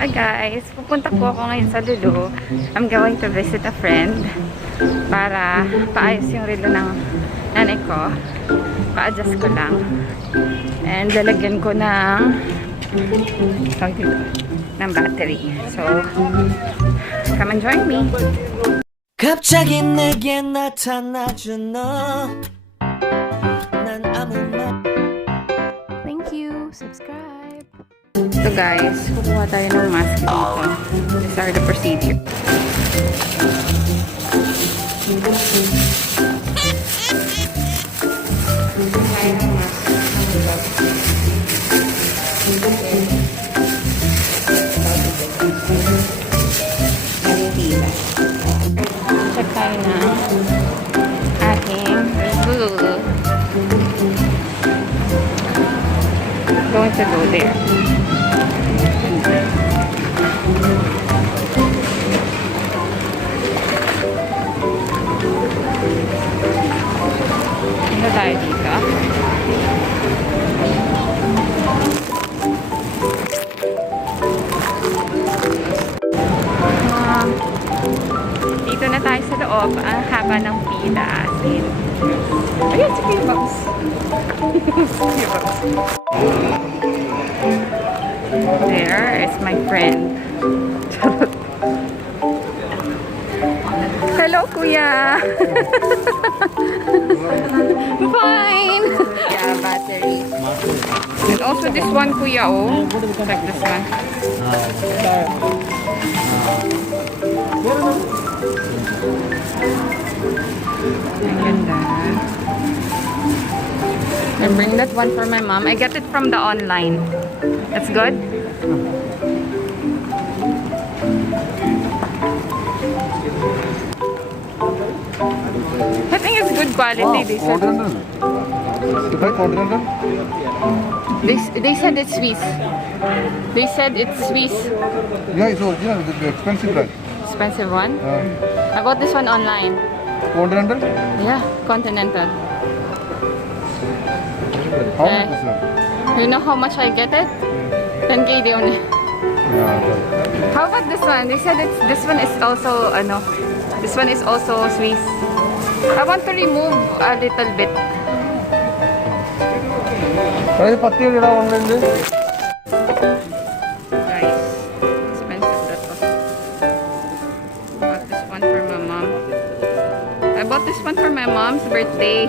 Hi guys, pupunta po ako ngayon sa Lulu. I'm going to visit a friend para paayos yung relo ng nanay ko. Pa-adjust ko lang. And lalagyan ko ng battery. So, come and join me. 갑자기 내게 나타나준 너. 난 아무 말. Thank you. Subscribe. So guys, kukuha tayo ng mask dito. These are the procedure. Check tayo na ating glue. Going to go there. Ano tayo dito? Dito na tayo sa loob. Ang haba ng pila. Ayan, si Kuya Box. There is my friend. Hello, Kuya. Fine. Yeah, battery. And also this one, Kuya. Oh, check this one. Ang ganda. I bring that one for my mom. I get it from the online. That's good. I think it's good quality. They said it's Swiss. They said it's Swiss. Yeah, it's original. It's expensive brand. Expensive one? I bought this one online. Continental? Yeah, Continental. How much is that? You know how much I get it? 10K the only. Yeah. How about this one? They said this one is also this one is also Swiss. I want to remove a little bit. Guys, expensive that was. Bought this one for my mom. I bought this one for my mom's birthday.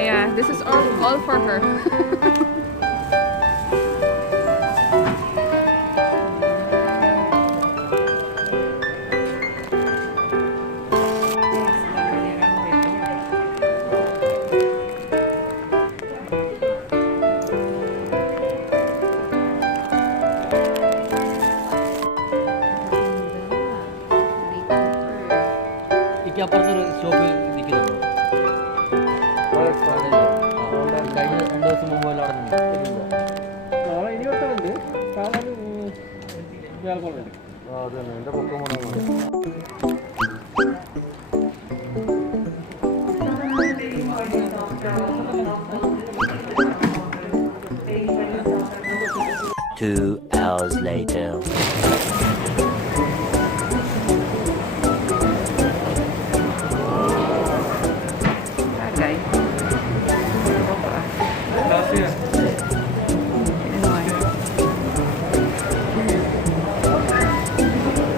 Yeah, this is all for her. അപ്പുറത്തൊരു ഷോപ്പിൽ നിൽക്കുന്നുണ്ടോ? കഴിഞ്ഞ 2 ദിവസം മുമ്പ് അവിടെ എന്റെ പൊക്കം Two hours later.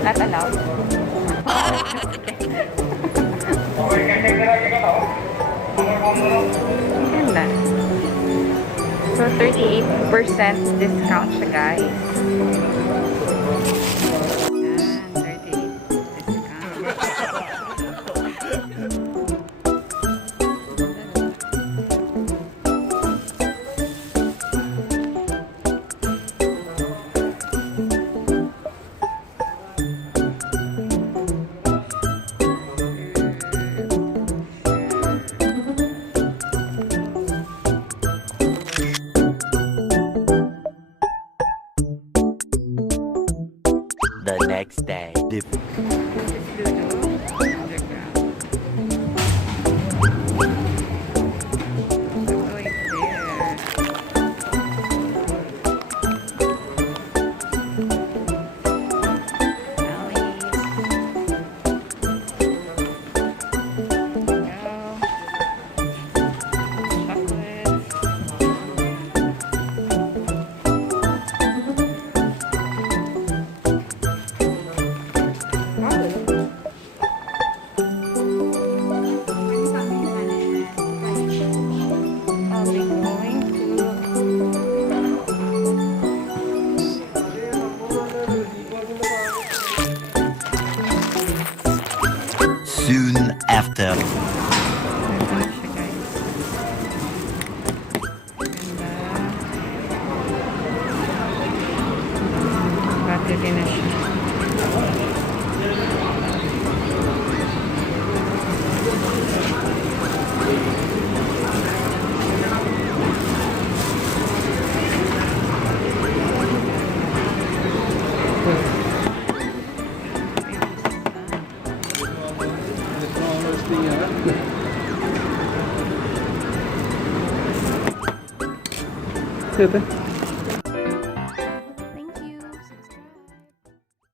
Not allowed? Ganda. So 38% discount siya, guys. Yan, 38% discount. The next day. ready na siya. Ito.